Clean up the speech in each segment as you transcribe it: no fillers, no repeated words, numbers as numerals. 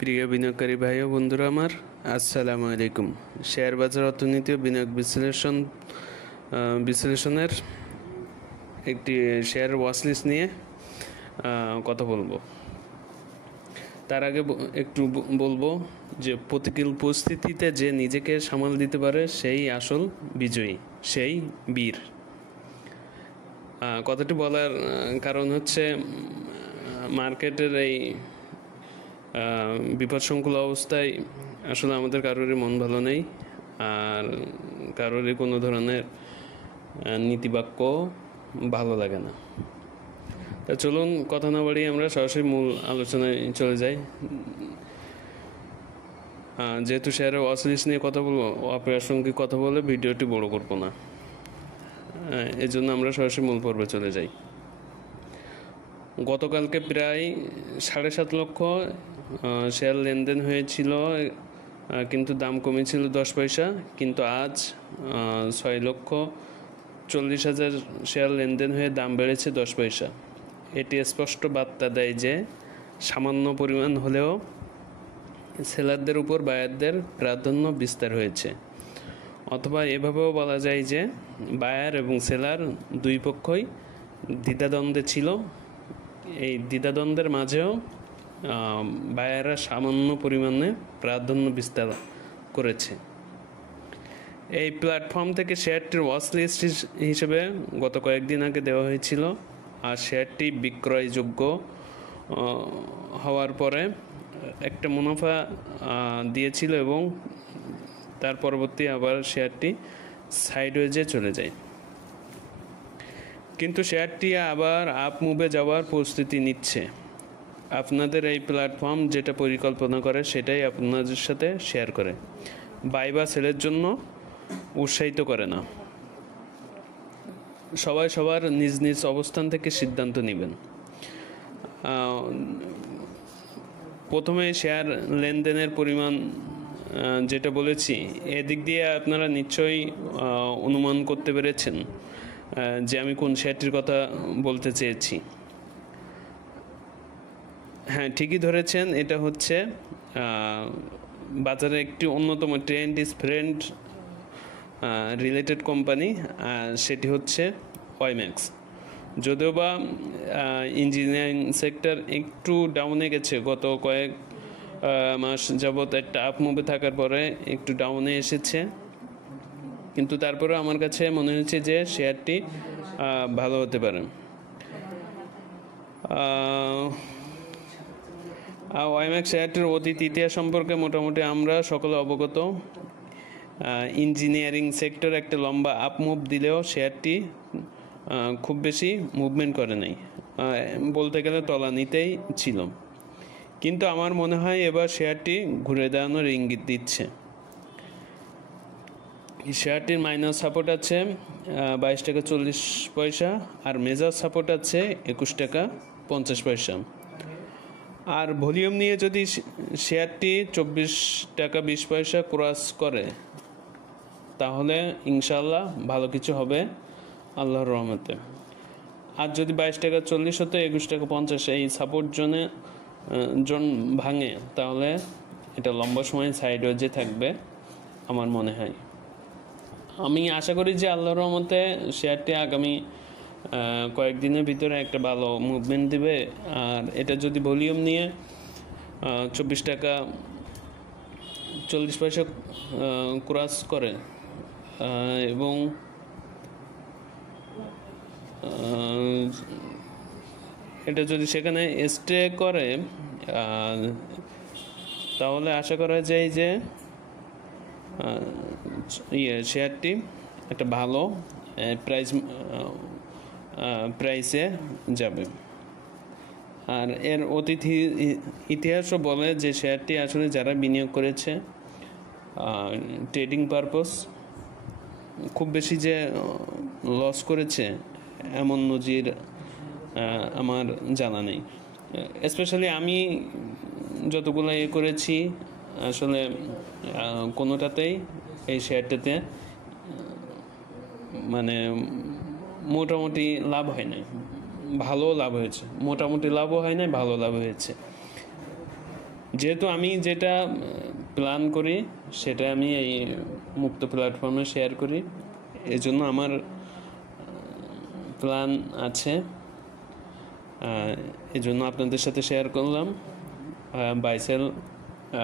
প্রিয় বিনিয়োগকারী ভাই ও বন্ধুরা আমার, আসসালামু আলাইকুম। শেয়ার বাজার অর্থনীতি ও বিনিয়োগ বিশ্লেষণের একটি শেয়ার ওয়াচলিস্ট নিয়ে কথা বলবো। তার আগে একটু বলবো যে প্রতিকূল পরিস্থিতিতে যে নিজেকে সামাল দিতে পারে সেই আসল বিজয়ী, সেই বীর। কথাটি বলার কারণ হচ্ছে মার্কেটের এই বিপদসংকুল অবস্থায় আসলে আমাদের কারোরই মন ভালো নেই, আর কারোরই কোনো ধরনের নীতিবাক্য ভালো লাগে না। তা চলুন কথা না বাড়িয়ে আমরা সরাসরি মূল আলোচনায় চলে যাই। যেহেতু শেয়ারের ওয়াচলিস্ট নিয়ে কথা বলবো, অপ্রাসঙ্গিক কথা বলে ভিডিওটি বড় করবো না, এই জন্য আমরা সরাসরি মূল পর্বে চলে যাই। গতকালকে প্রায় 7.5 লক্ষ শেয়ার লেনদেন হয়েছিল, কিন্তু দাম কমেছিল 10 পয়সা। কিন্তু আজ 6,40,000 শেয়ার লেনদেন হয়ে দাম বেড়েছে 10 পয়সা। এটি স্পষ্ট বার্তা দেয় যে সামান্য পরিমাণ হলেও সেলারদের উপর বায়ারদের প্রাধান্য বিস্তার হয়েছে। অথবা এভাবেও বলা যায় যে বায়ার এবং সেলার দুই পক্ষই দ্বিধাদ্বন্দ্বে ছিল। এই দ্বিধাদ্বন্দ্বের মাঝেও বায়াররা সামান্য পরিমাণে প্রাধান্য বিস্তার করেছে। এই প্ল্যাটফর্ম থেকে শেয়ারটির ওয়াচলিস্ট হিসেবে গত কয়েকদিন আগে দেওয়া হয়েছিল, আর শেয়ারটি বিক্রয়যোগ্য হওয়ার পরে একটা মুনাফা দিয়েছিল এবং তার পরবর্তী আবার শেয়ারটি সাইডওয়েজে চলে যায়। কিন্তু শেয়ারটি আবার আপ মুভে যাওয়ার প্রস্তুতি নিচ্ছে। আপনাদের এই প্ল্যাটফর্ম যেটা পরিকল্পনা করে সেটাই আপনাদের সাথে শেয়ার করে, বাই বা সেলের জন্য উৎসাহিত করে না। সবাই সবার নিজ নিজ অবস্থান থেকে সিদ্ধান্ত নেবেন। প্রথমে শেয়ার লেনদেনের পরিমাণ যেটা বলেছি, এদিক দিয়ে আপনারা নিশ্চয়ই অনুমান করতে পেরেছেন যে আমি কোন শেয়ারটির কথা বলতে চেয়েছি। হ্যাঁ, ঠিকই ধরেছেন, এটা হচ্ছে বাজারে একটি অন্যতম trend is friend related company, সেটি হচ্ছে ওয়াইম্যাক্স। যদিও বা ইঞ্জিনিয়ারিং সেক্টর একটু ডাউনে গেছে, গত কয়েক মাস যাবৎ একটা আপ মুভে থাকার পরে একটু ডাউনে এসেছে, কিন্তু তারপরে আমার কাছে মনে হচ্ছে যে শেয়ারটি ভালো হতে পারে। ওয়াইম্যাক্স শেয়ারটির অতীত ইতিহাস সম্পর্কে মোটামুটি আমরা সকলে অবগত। ইঞ্জিনিয়ারিং সেক্টর একটা লম্বা আপ মুভ দিলেও শেয়ারটি খুব বেশি মুভমেন্ট করে নাই, বলতে গেলে তলানিতেই ছিল। কিন্তু আমার মনে হয় এবার শেয়ারটি ঘুরে দাঁড়ানোর ইঙ্গিত দিচ্ছে। শেয়ারটির মাইনাস সাপোর্ট আছে 22 টাকা 40 পয়সা, আর মেজর সাপোর্ট আছে 21 টাকা 50 পয়সা। আর ভলিউম নিয়ে যদি শেয়ারটি 24 টাকা 20 পয়সা ক্রস করে, তাহলে ইনশাল্লাহ ভালো কিছু হবে আল্লাহর রহমতে। আর যদি 22 টাকা 40 হতো 21 টাকা 50 এই সাপোর্ট জোন ভাঙে, তাহলে এটা লম্বা সময় সাইডওয়েজে থাকবে আমার মনে হয়। আমি আশা করি যে আল্লাহর রহমতে শেয়ারটি আগামী কয়েকদিনের ভিতরে একটা ভালো মুভমেন্ট দিবে। আর এটা যদি ভলিউম নিয়ে 24 টাকা 40 পয়সা ক্রস করে এবং এটা যদি সেখানে স্টে করে, তাহলে আশা করা যায় যে শেয়ারটি একটা ভালো প্রাইসে যাবে। আর এর অতীত ইতিহাসও বলে যে শেয়ারটি আসলে যারা বিনিয়োগ করেছে ট্রেডিং পারপস, খুব বেশি যে লস করেছে এমন নজির আমার জানা নেই। স্পেশালি আমি যতগুলো করেছি, আসলে কোনোটাতেই এই শেয়ারটাতে মানে মোটামুটি লাভ হয় না, ভালো লাভ হয়েছে। মোটামুটি লাভও হয় না, ভালো লাভ হয়েছে। যেহেতু আমি যেটা প্ল্যান করি সেটা আমি এই মুক্ত প্ল্যাটফর্মে শেয়ার করি, এজন্য আমার প্ল্যান আছে, এজন্য আপনাদের সাথে শেয়ার করলাম। বাই সেল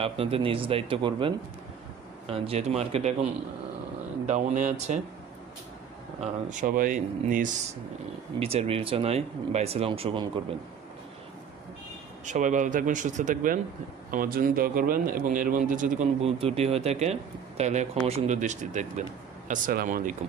আপনাদের নিজ দায়িত্ব করবেন, যেহেতু মার্কেট এখন ডাউনে আছে, সবাই নিজ বিচার বিবেচনায় বাই সেলে অংশগ্রহণ করবেন। সবাই ভালো থাকবেন, সুস্থ থাকবেন, আমার জন্য দোয়া করবেন, এবং এর মধ্যে যদি কোনো ভুল ত্রুটি হয়ে থাকে তাহলে ক্ষমা সুন্দর দৃষ্টিতে দেখবেন। আসসালামু আলাইকুম।